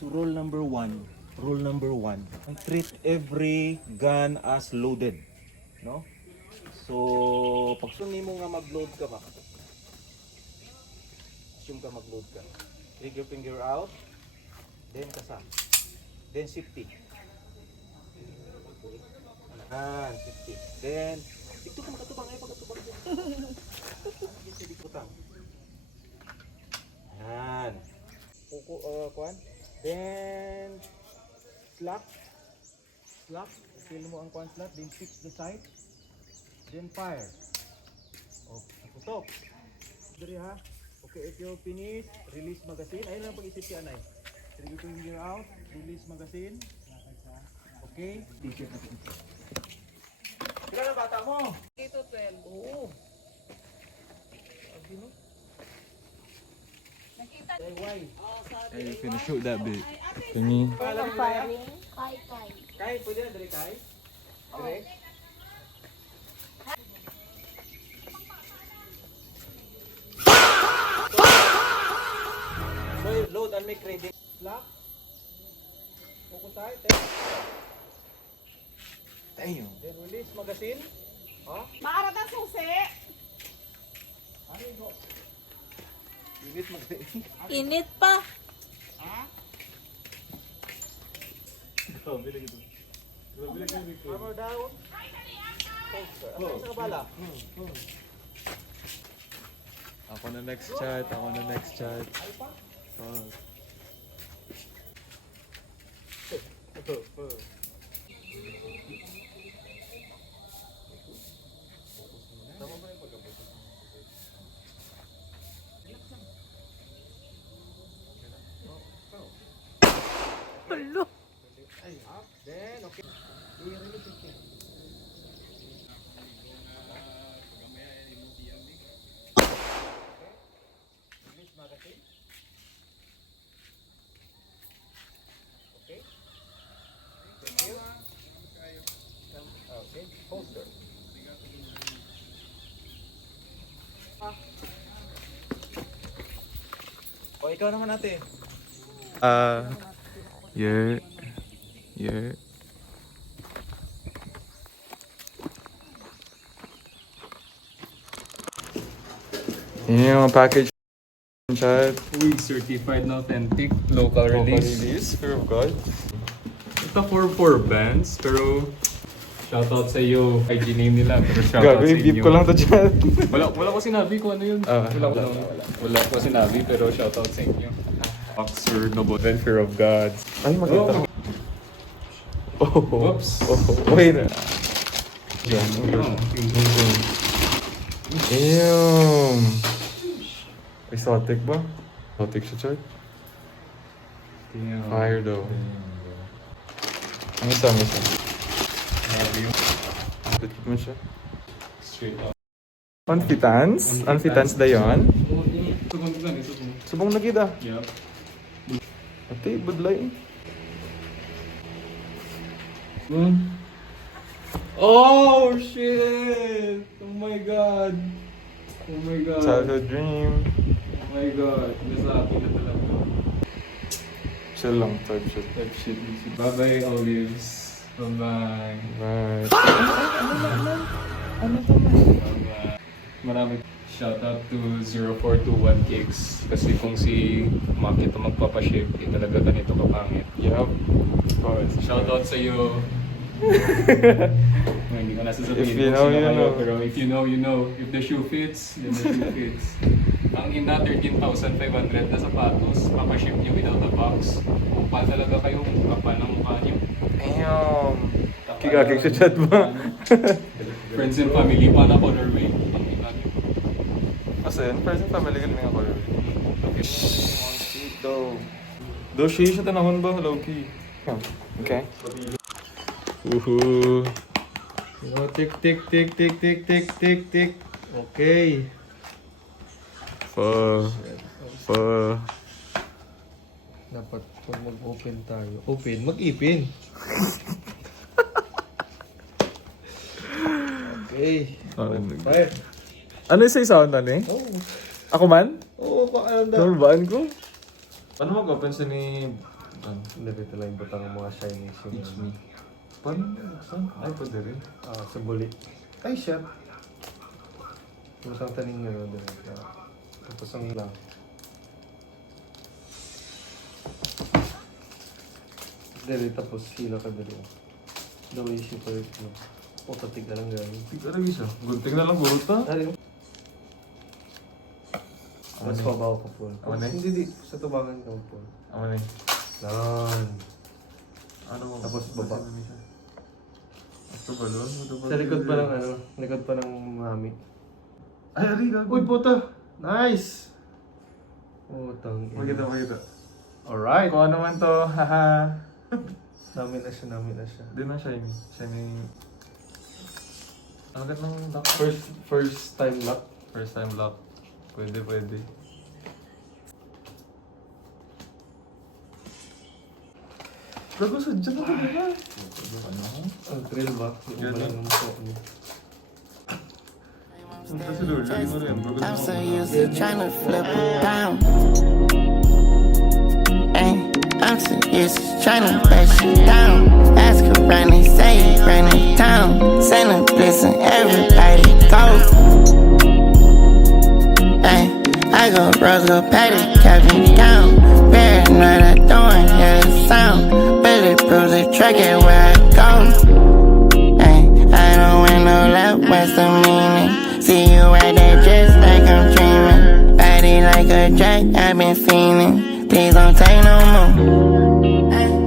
So rule number one, treat every gun as loaded, no? So pag suni mo nga mag-load ka ba? Assume ka mag-load ka. Trigger finger out, then kasa. Then safety. Safety. Then ito ka makatubang ay pagkatubang. Dito di kutang. Yan. Kuan. Then slap. Feel mo ang kuan slap. Then fix the sight. Then fire. Oh, tutok. Diri ha. Okay, if you finish, release magazine. Ayun lang pag-isip si Anay. Trigger finger out, release magazine. Okay. T-shirt natin. Kailan ang bata mo? Dito 12. Oo. Sabi mo? Nakita Ay, why? Hey, you finna shoot that bit. Thingy. Pangalan mo na yan? Kai. Kai, pwede na dali Kai? Dali? So, load and make ready. Lock. Focus tayo. Damn. Then release magazine. Ha? Maarat ang susi. Ano ito? Release magazine. Init pa. Hammer down. Ano sa bala? Ako na next chat. Fuck. Tama ba yung pagkabot? Hello. Ay, up. Then, okay. I-release it. Release magazine. Okay. Thank you. Okay. Holster. O, ikaw naman ate. Yeah. Yun yung package chat. We certified and authentic local release. Fear of God. Ito for bands, pero shoutout sa iyo. IG name nila, pero shoutout Gabi, sa beep inyo. ko lang to chat. Wala ko sinabi kung ano yun. Wala ko sinabi, pero shoutout sa inyo. Boxer, Noble, Fear of God. Ay, maganda. Oops. Wait. Oh, Damn. Exotic ba? Exotic siya, chat. damn. Fire though. Ang isa. Grabe yun. Tikit mo siya. Straight up. Confidence? Confidence da yun? Subong. Subong na kita. Yup. Ate, budlay. Oh shit! Oh my god! Childhood dream. Oh my god! Nasabi na talaga. Chill lang, type shit. That shit. Bye bye, Olives. Bye bye. Bye. Marami shoutout to 0421 Kicks. Kasi kung si Maki ito magpapaship, di talaga ganito kapangit. Yup. Of course. Shoutout sa iyo. Hindi ko nasasabihin If you kung know, sino you kayo, know. pero if you know, you know. If the shoe fits, then the shoe fits. Ang ina 13,500 na sapatos, papaship nyo without a box. Upal talaga kayo, kapal ng mukha nyo. Damn. Kikakik sa chat ba? Friends and family pa na colorway. Ang ina nyo. Asa yun? Present family ka nga color. Okay. Do she siya tanahon ba? Low key. Okay. Woohoo. Oh, tik. Okay. Dapat kung mag-open tayo. Mag-ipin. Okay. Fire. Ano yung sa sound ano eh? Oh. Ako man? Oo, pakiramdam. Normaan ko? Paano mag-open sa ni... Hindi dito lang butang ang mga Chinese yung Teach me. Paano? Saan? Ay, pwede rin. sa buli. Ay, siya. Butang taning nga doon. Tapos ang lang. Dili, tapos hila ka dili. The way she put it, no? O, tatig ka lang gano'n. Tika rin isa. Gunting na lang gurot ta. Ano? Mas mabaw ko po. Ano eh? Hindi, sa tubangan ka po. Ano na Lan. Ano? Tapos baba. Ito balon? Sa likod pa ng likod pa ng mami. Ay, ari ka. Uy, puta! Nice! Putang ina. Magkita. Alright! Kung ano man to, haha. Namin na siya. Di na shiny. Shiny. Ang ganda ng lock. First time lock. First time lock. Pwede. Gago, sadya na ka diba? Ano? Ang thrill ba? Yung Ganun. ba lang ng mukha niya. Punta si Lord. Hindi mo rin. I'm so used to trying to flip it down. Ay, I'm so used to trying to bash it down. Ask around, they say it ran in town. Send a blessing, everybody go. Ay, I go rose, go patty, cap me down. Paranoid, I don't hear the sound. Bulletproof, the track it where I go. Ay, I don't want no love, what's the meaning? See you right there just like I'm dreaming. Body like a jack, I've been fiending. Please don't take no more.